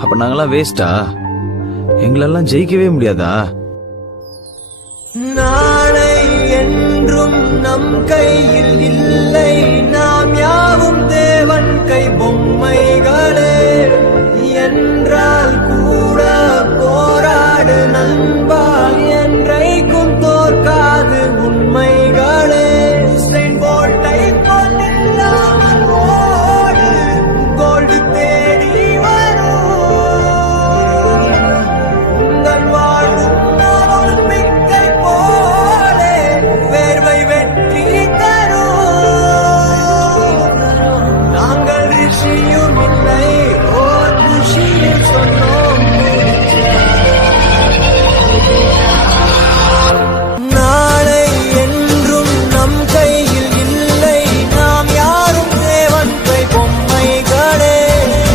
அப்ப நாங்கெல்லாம் வேஸ்டா? எங்களெல்லாம் ஜெயிக்கவே முடியாதா? நாளை என்றும் நம் கையில் இல்லை, நாம் யாவும் தேவன் கை பொம்மை.